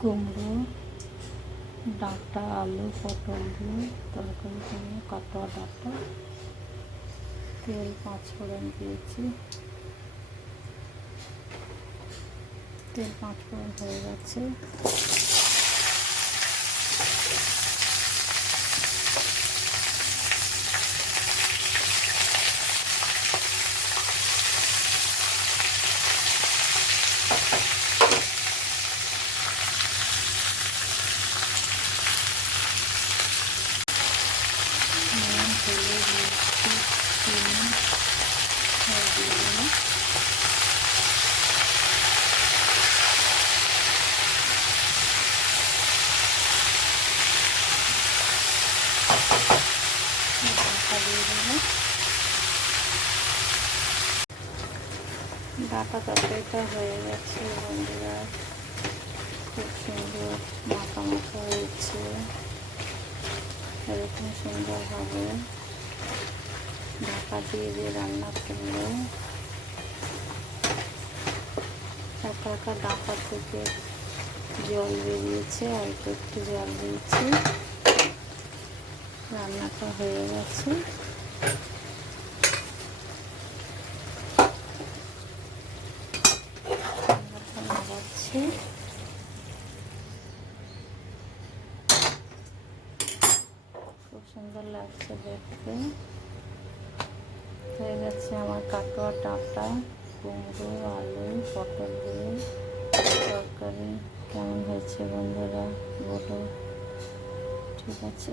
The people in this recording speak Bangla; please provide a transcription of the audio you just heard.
কুমড়ো, ডাঁটা, আলু, পটল দিয়ে তরকারি করবো। কাটোয়া ডাঁটা, তেল 5 ফোড়ন দিয়েছি। তেল 5 ফোড়ন হয়ে গেছে। ডাঁটা তরকারিটা হয়ে গেছে বন্ধুরা, খুব সুন্দর মাখা মাখা হয়েছে। এরকম সুন্দরভাবে ঢাকা দিয়ে রান্না করলে একা একা ডাঁটা থেকে জল বেরিয়েছে, অল্প একটু জল দিয়েছি। রান্নাটা হয়ে গেছে। নাড়াচ্ছি। খুব সুন্দর লাগছে দেখতে। হয়ে গেছে আমার কাটোয়া ডাঁটা, কুমড়ো, আলু, পটল দিয়ে তরকারি। কেমন হয়েছে বন্ধুরা বলো। ঠিক আছে।